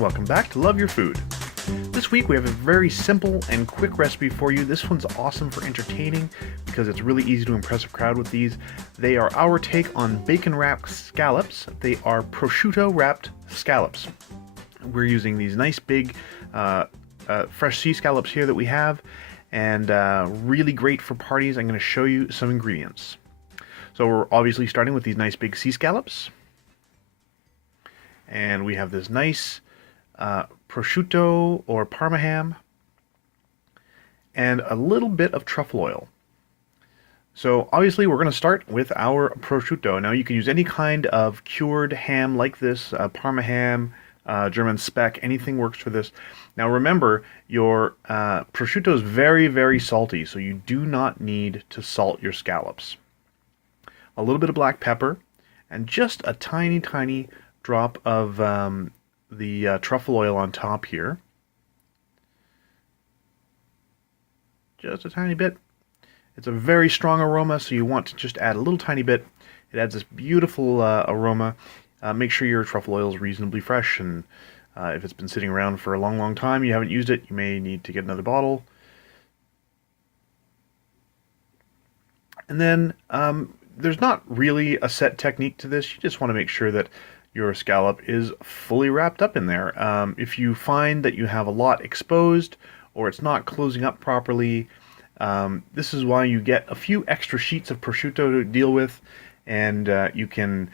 and welcome back to Love Your Food. This week we have a very simple and quick recipe for you. This one's awesome for entertaining because it's really easy to impress a crowd with these. They are our take on bacon-wrapped scallops. They are prosciutto-wrapped scallops. We're using these nice big fresh sea scallops here that we have, and really great for parties. I'm going to show you some ingredients. So we're obviously starting with these nice big sea scallops. And we have this nice prosciutto or parma ham and a little bit of truffle oil. So obviously we're going to start with our prosciutto. Now you can use any kind of cured ham like this, parma ham, German speck, anything works for this. Now remember, your prosciutto is very, very salty, so you do not need to salt your scallops. A little bit of black pepper and just a tiny, tiny drop of the truffle oil on top here. Just a tiny bit. It's a very strong aroma, so you want to just add a little tiny bit. It adds this beautiful aroma. Make sure your truffle oil is reasonably fresh, and if it's been sitting around for a long, long time, you haven't used it, you may need to get another bottle. And then there's not really a set technique to this. You just want to make sure that your scallop is fully wrapped up in there. If you find that you have a lot exposed or it's not closing up properly, this is why you get a few extra sheets of prosciutto to deal with, and you can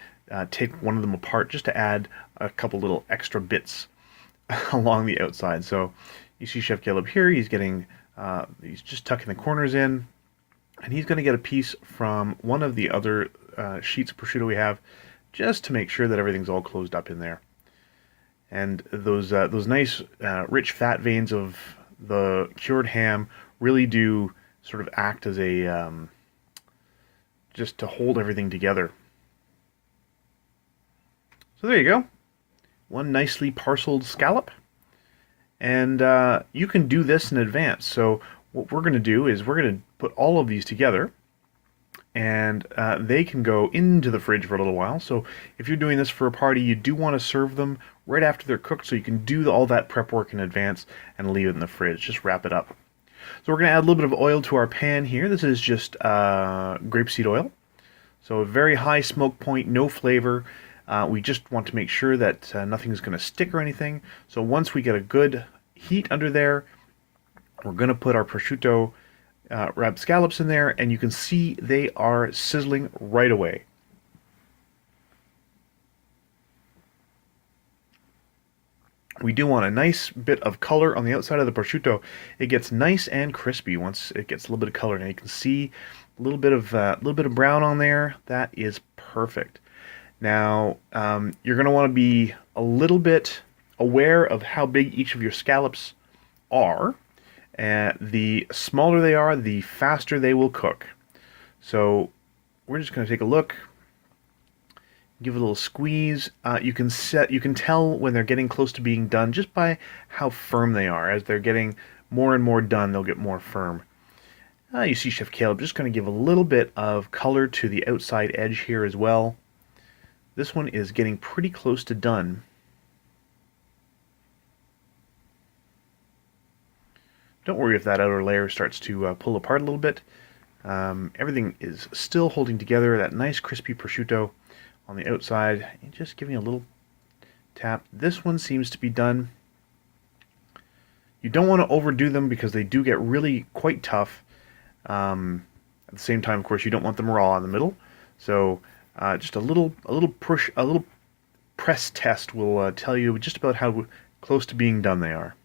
take one of them apart just to add a couple little extra bits along the outside. So you see Chef Caleb here, he's just tucking the corners in, and he's going to get a piece from one of the other sheets of prosciutto we have, just to make sure that everything's all closed up in there. And those nice rich fat veins of the cured ham really do sort of act as a just to hold everything together. So there you go, one nicely parceled scallop. And you can do this in advance. So what we're going to do is we're going to put all of these together, and they can go into the fridge for a little while. So if you're doing this for a party, you do want to serve them right after they're cooked, so you can do all that prep work in advance and leave it in the fridge. Just wrap it up. So we're going to add a little bit of oil to our pan here. This is just grapeseed oil. So a very high smoke point, no flavor. We just want to make sure that nothing's going to stick or anything. So once we get a good heat under there, we're going to put our prosciutto wrapped scallops in there, and you can see they are sizzling right away. We do want a nice bit of color on the outside of the prosciutto. It gets nice and crispy once it gets a little bit of color. Now you can see a little bit of brown on there. That is perfect. Now you're going to want to be a little bit aware of how big each of your scallops are. The smaller they are, the faster they will cook. So we're just going to take a look, give it a little squeeze. You can tell when they're getting close to being done just by how firm they are. As they're getting more and more done, they'll get more firm. You see Chef Caleb just going to give a little bit of color to the outside edge here as well. This one is getting pretty close to done. Don't worry if that outer layer starts to pull apart a little bit. Everything is still holding together, that nice crispy prosciutto on the outside. And just giving a little tap. This one seems to be done. You don't want to overdo them because they do get really quite tough. At the same time, of course, you don't want them raw in the middle. So just a little press test will tell you just about how close to being done they are.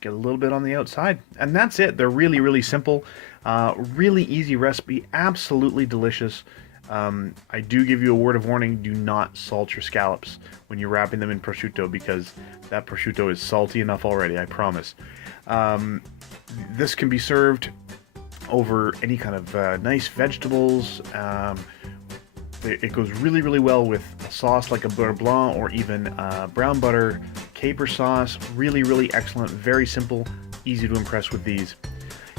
Get a little bit on the outside, and that's it. They're really, really simple, really easy recipe, absolutely delicious. I do give you a word of warning: do not salt your scallops when you're wrapping them in prosciutto, because that prosciutto is salty enough already, I promise. This can be served over any kind of nice vegetables. It goes really, really well with a sauce like a beurre blanc, or even brown butter caper sauce. Really, really excellent, very simple, easy to impress with these.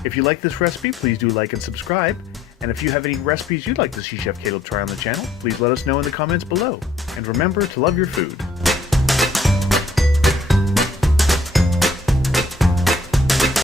If you like this recipe, please do like and subscribe, And if you have any recipes you'd like to see Chef Caleb try on the channel, please let us know in the comments below. And remember to love your food.